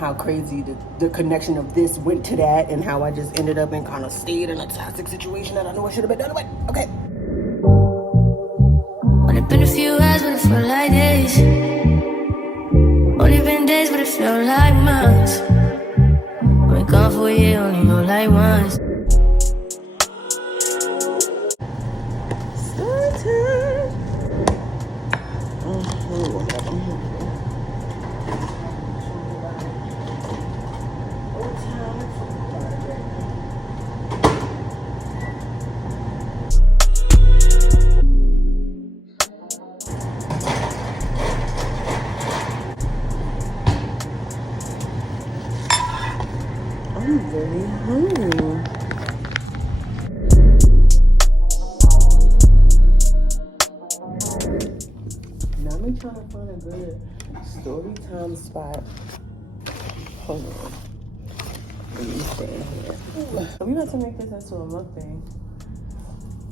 how crazy the connection of this went to that, and how I just ended up and kind of stayed in a toxic situation that I know I should have been done away. Okay. Only been a few hours, but it felt like days. Only been days, but it felt like months. Been gone for a year, only know like once. I'm very hungry. Now I'm trying to find a good story time spot. Hold on. Let me stay in here. We about to make this into a mukbang.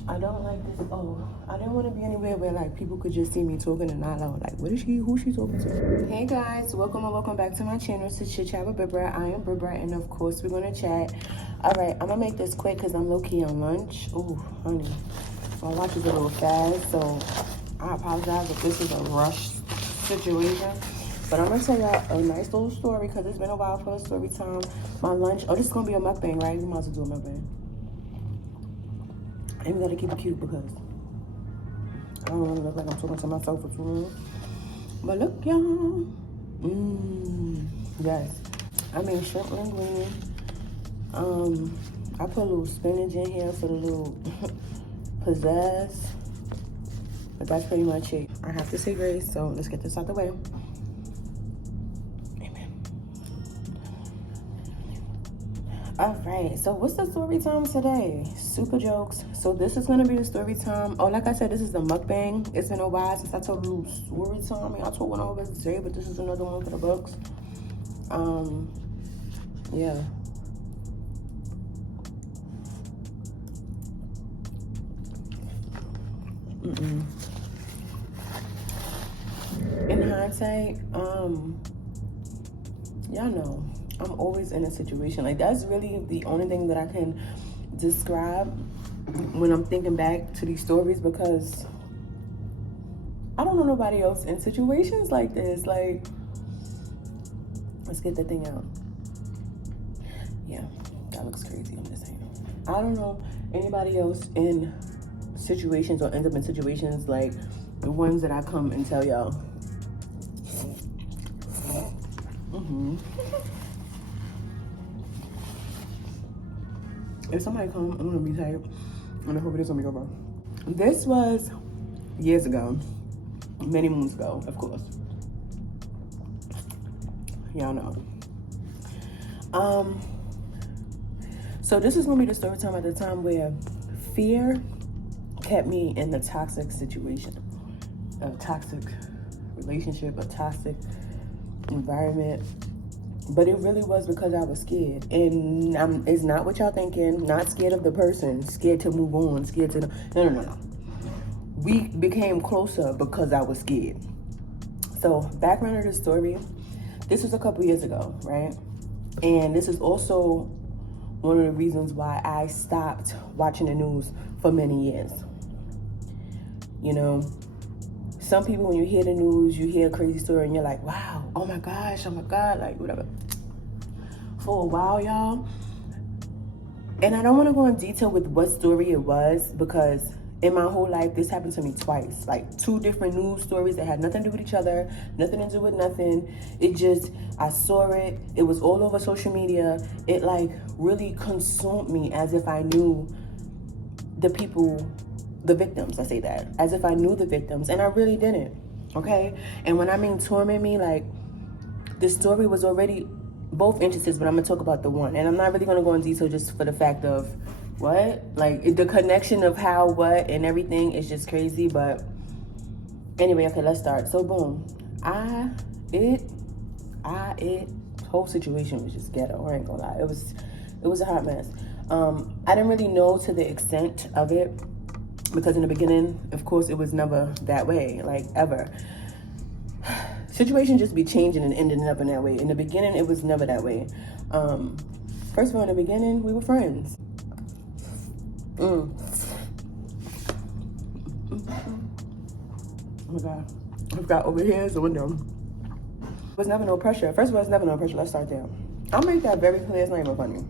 I don't like this. Oh, I didn't want to be anywhere where like people could just see me talking and not know like, what is she? Who's she talking to? Hey guys, welcome and welcome back to my channel. To Chit Chat with Brat. I am Brat, and of course we're gonna chat. All right, I'm gonna make this quick because I'm low key on lunch. Oh, honey, my watch is a little fast, so I apologize if this is a rush situation. But I'm gonna tell y'all a nice little story because it's been a while for a story time. My lunch. Oh, this is gonna be a mukbang, right? We might as well do a mukbang. And we gotta keep it cute because I don't want to look like I'm talking to myself for too long. But look, y'all. Yes. I made shrimp linguine. I put a little spinach in here for the little pizzazz. But that's pretty much it. I have to say grace, so let's get this out the way. All right, so what's the story time today? Super jokes. So this is gonna be the story time. Oh, like I said, this is the mukbang. It's been a while since I told a little story time. I mean, I told one over today, but this is another one for the books. Yeah. In hindsight, y'all know I'm always in a situation like that's really the only thing that I can describe when I'm thinking back to these stories, because I don't know nobody else in situations like this. Like, let's get the thing out. Yeah, that looks crazy. I'm just saying. I don't know anybody else in situations or ends up in situations like the ones that I come and tell y'all. If somebody come, I'm gonna be tired, and I hope it is gonna be over. This was years ago, many moons ago, of course. Y'all know. So this is gonna be the story time at the time where fear kept me in the toxic situation, a toxic relationship, a toxic environment. But it really was because I was scared. And it's not what y'all thinking. Not scared of the person. Scared to move on. Scared to... No. We became closer because I was scared. So, background of the story. This was a couple years ago, right? And this is also one of the reasons why I stopped watching the news for many years. You know, some people, when you hear the news, you hear a crazy story and you're like, wow, oh my gosh, oh my God, like whatever. For a while, y'all, and I don't want to go in detail with what story it was, because in my whole life, this happened to me twice. Like 2 different news stories that had nothing to do with each other, nothing to do with nothing. It just, I saw it. It was all over social media. It like really consumed me as if I knew the people, the victims, I say that, as if I knew the victims, and I really didn't, okay? And when I mean torment me, like, the story was already both instances, but I'm gonna talk about the one, and I'm not really gonna go in detail just for the fact of what, like, the connection of how, what, and everything is just crazy. But anyway, okay, let's start. So boom, whole situation was just ghetto. I ain't gonna lie, it was a hot mess. I didn't really know to the extent of it, because in the beginning, of course, it was never that way, like, ever. Situations just be changing and ending up in that way. In the beginning, it was never that way. First of all, in the beginning, we were friends. Oh my God. I've got over here is the window. There was never no pressure. First of all, it's never no pressure. Let's start there. I'll make that very clear. It's not even funny.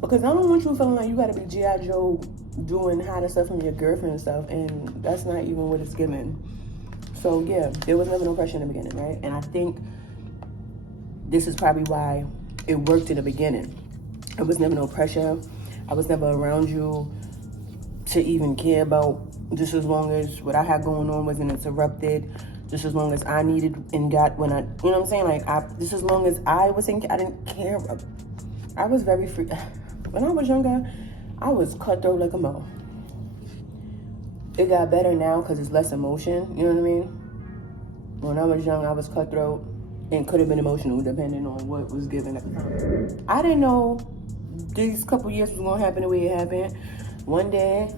Because I don't want you feeling like you gotta be G.I. Joe doing hiding stuff from your girlfriend and stuff, and that's not even what it's given. So yeah, there was never no pressure in the beginning, right? And I think this is probably why it worked in the beginning. It was never no pressure. I was never around you to even care about, just as long as what I had going on wasn't interrupted, just as long as I needed and got when I, you know what I'm saying? Like, just as long as I was in, I didn't care. I was very free. When I was younger, I was cutthroat like a mo. It got better now because it's less emotion, you know what I mean? When I was young, I was cutthroat and could have been emotional depending on what was given at the time. I didn't know these couple years was gonna happen the way it happened. One day,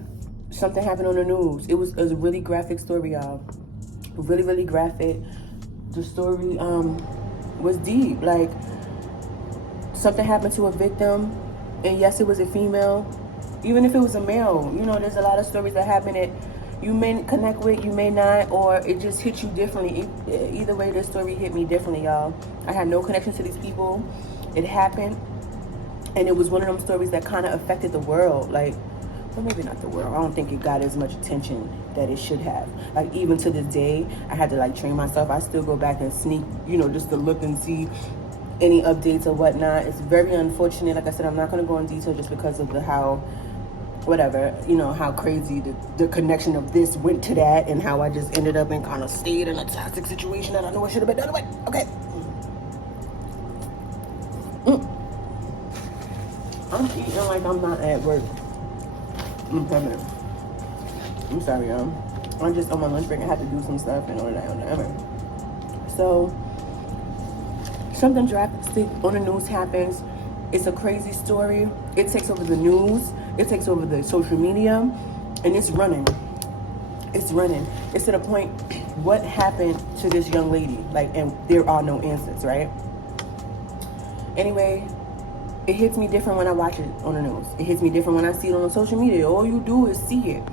something happened on the news. It was a really graphic story, y'all. Really, really graphic. The story was deep. Like, something happened to a victim, and yes, it was a female. Even if it was a male, you know, there's a lot of stories that happen that you may connect with, you may not, or it just hit you differently. Either way, this story hit me differently, y'all. I had no connection to these people. It happened, and it was one of them stories that kind of affected the world. Like, well, maybe not the world. I don't think it got as much attention that it should have. Like, even to this day, I had to, like, train myself. I still go back and sneak, you know, just to look and see any updates or whatnot. It's very unfortunate. Like I said, I'm not going to go in detail just because of how crazy the connection of this went to that, and how I just ended up and kind of stayed in a toxic situation that I know I should have been done away. Okay. I'm eating like I'm not at work. I'm coming. I'm sorry, y'all. I'm just on my lunch break. I had to do some stuff and all that. Whatever. So, something drastic on the news happens. It's a crazy story. It takes over the news. It takes over the social media. And it's running. It's running. It's to the point, what happened to this young lady? Like, and there are no answers, right? Anyway, it hits me different when I watch it on the news. It hits me different when I see it on social media. All you do is see it.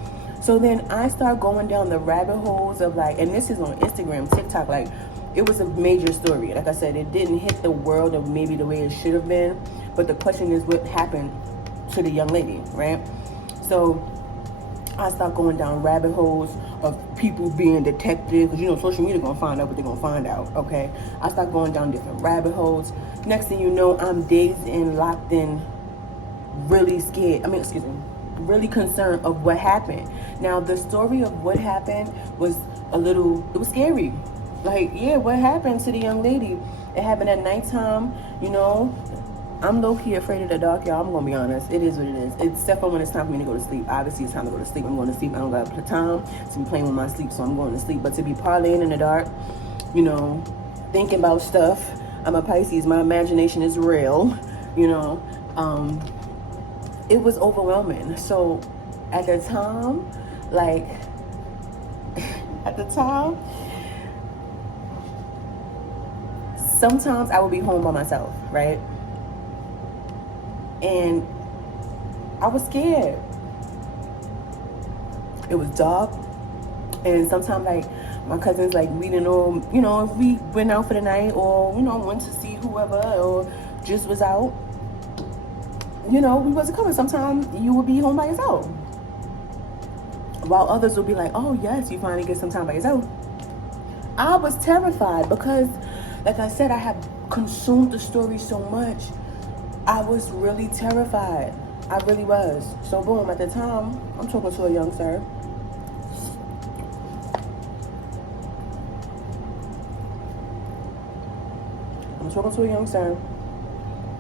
So then I start going down the rabbit holes of, like, and this is on Instagram, TikTok, like, it was a major story. Like I said, it didn't hit the world of maybe the way it should have been. But the question is, what happened to the young lady, right? So I start going down rabbit holes of people being detectives, because, you know, social media gonna find out what they're gonna find out, okay? I start going down different rabbit holes. Next thing you know, I'm dazed and locked in, really scared. Really concerned of what happened. Now, the story of what happened was it was scary. Like, yeah, what happened to the young lady? It happened at nighttime, you know. I'm low-key afraid of the dark, y'all. I'm gonna be honest. It is what it is. Except for when it's time for me to go to sleep. Obviously, it's time to go to sleep. I'm going to sleep. I don't got the time to be playing with my sleep, so I'm going to sleep. But to be parlaying in the dark, you know, thinking about stuff. I'm a Pisces. My imagination is real, you know. It was overwhelming. So at the time, sometimes I would be home by myself, right? And I was scared. It was dark. And sometimes, like, my cousins, like, we didn't know, you know, if we went out for the night or, you know, went to see whoever or just was out, you know, we wasn't coming. Sometimes you would be home by yourself. While others would be like, oh, yes, you finally get some time by yourself. I was terrified because, like I said, I have consumed the story so much. I was really terrified. I really was. So boom, at the time, I'm talking to a young sir.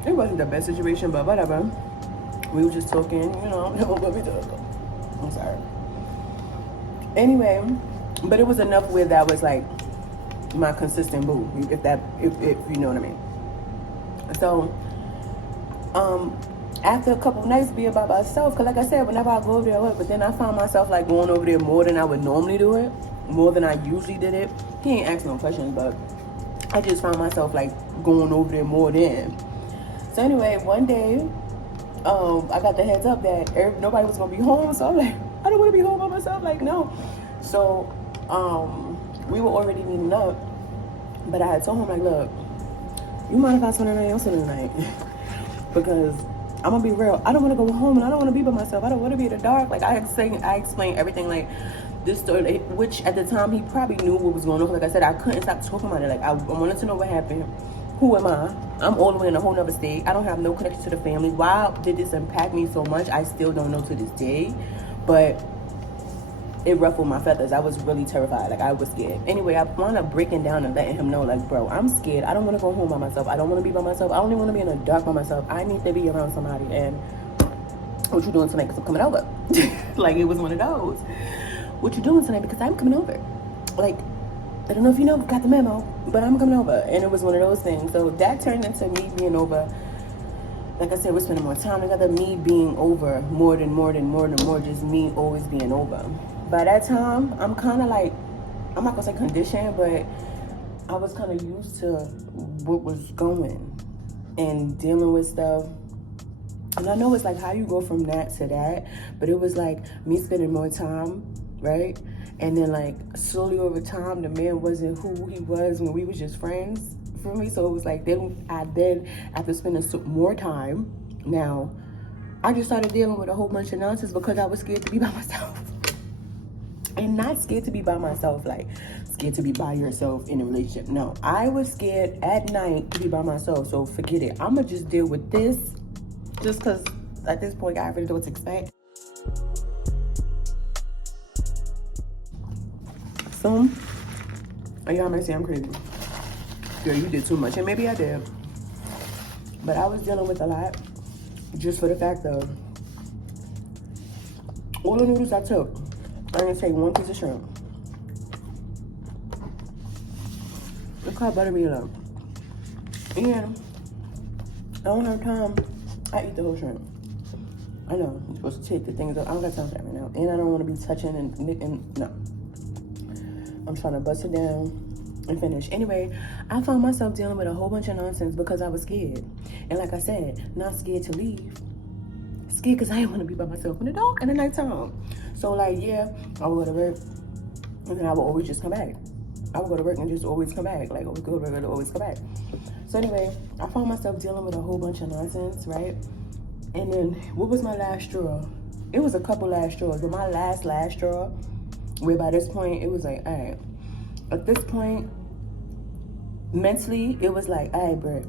It wasn't the best situation, but whatever. We were just talking, you know, what we talking. I'm sorry. Anyway, but it was enough where that was like my consistent boo, if you know what I mean. So, after a couple of nights being by myself, because like I said, whenever I go over there, but then I found myself like going over there more than I would normally do it. more than I usually did it. He ain't asked no questions, but I just found myself like going over there more than. So anyway, one day, I got the heads up that nobody was gonna be home. So I'm like, I don't want to be home by myself. Like, no. So we were already meeting up, but I had told him, like, look, you mind if I spend the night? I'll spend the night. Because I'm gonna be real, I don't want to go home and I don't want to be by myself. I don't want to be in the dark. Like, I explained everything, like this story, which at the time he probably knew what was going on. Like I said, I couldn't stop talking about it. Like, I wanted to know what happened. Who am I? I'm all the way in a whole nother state. I don't have no connection to the family. Why did this impact me so much? I still don't know to this day. But it ruffled my feathers. I was really terrified. Like, I was scared. Anyway, I wound up breaking down and letting him know, like, bro, I'm scared. I don't want to go home by myself. I don't want to be by myself. I don't even want to be in the dark by myself. I need to be around somebody. And what you doing tonight? Because I'm coming over. Like, it was one of those. What you doing tonight? Because I'm coming over. Like, I don't know if you know, got the memo, but I'm coming over. And it was one of those things. So that turned into me being over. Like I said, we're spending more time together. Me being over more, just me always being over. By that time, I'm kind of like, I'm not gonna say conditioned, but I was kind of used to what was going and dealing with stuff. And I know it's like how you go from that to that, but it was like me spending more time, right? And then like slowly over time, the man wasn't who he was when we was just friends for me. So it was like then after spending more time, now I just started dealing with a whole bunch of nonsense because I was scared to be by myself. And not scared to be by myself, like scared to be by yourself in a relationship. No, I was scared at night to be by myself. So forget it. I'm gonna just deal with this, just because at this point I already know what to expect. So, y'all may say I'm crazy. Girl, you did too much, and maybe I did. But I was dealing with a lot, just for the fact of all the noodles I took. I'm gonna take one piece of shrimp. Look how buttery it up. And I don't have time. I eat the whole shrimp. I know, I'm supposed to take the things up. I don't got time for that right now. And I don't want to be touching and no. I'm trying to bust it down and finish. Anyway, I found myself dealing with a whole bunch of nonsense because I was scared. And like I said, not scared to leave. Scared because I didn't want to be by myself in the dark in the nighttime. So like, yeah, I would go to work and then I would always just come back. I would go to work and just always come back. Like, always go to work and always come back. So anyway, I found myself dealing with a whole bunch of nonsense, right? And then what was my last straw? It was a couple last straws, but my last straw, where by this point, it was like, all right. At this point, mentally, it was like, all right, Brit,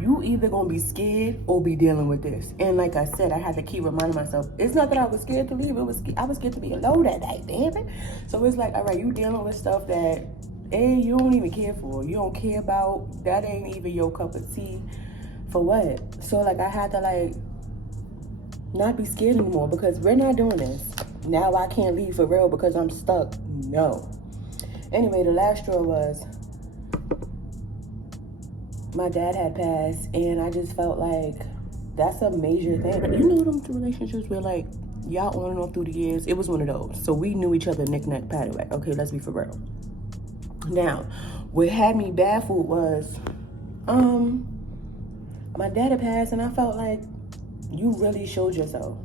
you either gonna be scared or be dealing with this. And like I said, I had to keep reminding myself, it's not that I was scared to leave, I was scared to be alone that night, damn it. So it's like, all right, you dealing with stuff that, A, you don't even care for. You don't care about, that ain't even your cup of tea. For what? So like, I had to like, not be scared anymore because we're not doing this. Now I can't leave for real because I'm stuck. No. Anyway, the last straw was, my dad had passed, and I just felt like that's a major thing. You know them two relationships where like y'all on and off through the years. It was one of those. So we knew each other knick-knack, paddywhack. Okay, let's be for real. Now, what had me baffled was, my dad had passed, and I felt like you really showed yourself,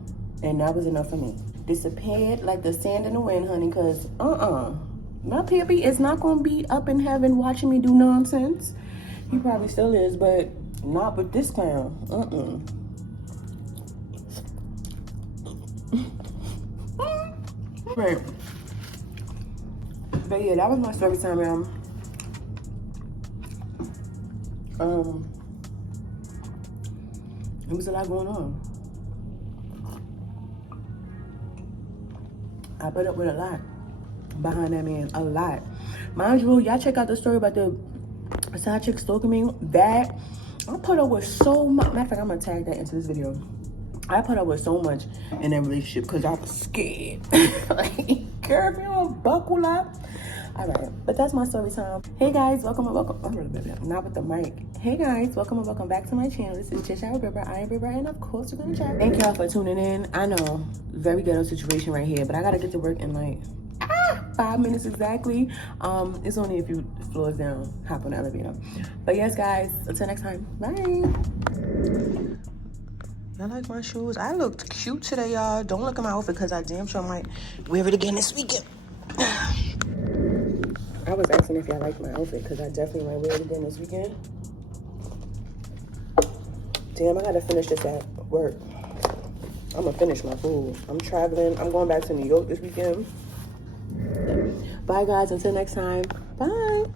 and that was enough for me. Disappeared like the sand in the wind, honey, because my pappy is not gonna be up in heaven watching me do nonsense. He probably still is, but not with this clown. Right. But yeah, that was my story time, y'all. It was a lot going on. I put up with a lot behind that man, a lot. Mind you, y'all check out the story about the side chick stalking me. That I put up with so much. Matter of fact, I'm gonna tag that into this video. I put up with so much in that relationship because I was scared. Like, girl, if you don't buckle up. All right, but that's my story time. Hey guys, welcome. Not with the mic. Hey guys, welcome back to my channel. This is Chit with Brit. I am Brit, and of course we're gonna chat. Thank y'all for tuning in. I know, very ghetto situation right here, but I gotta get to work in like 5 minutes exactly. It's only a few floors down. Hop on the elevator. But yes, guys. Until next time. Bye. Y'all like my shoes? I looked cute today, y'all. Don't look at my outfit because I damn sure might wear it again this weekend. I was asking if y'all like my outfit because I definitely might wear it again this weekend. Damn, I gotta finish this at work. I'm gonna finish my food. I'm traveling. I'm going back to New York this weekend. Bye, guys. Until next time. Bye.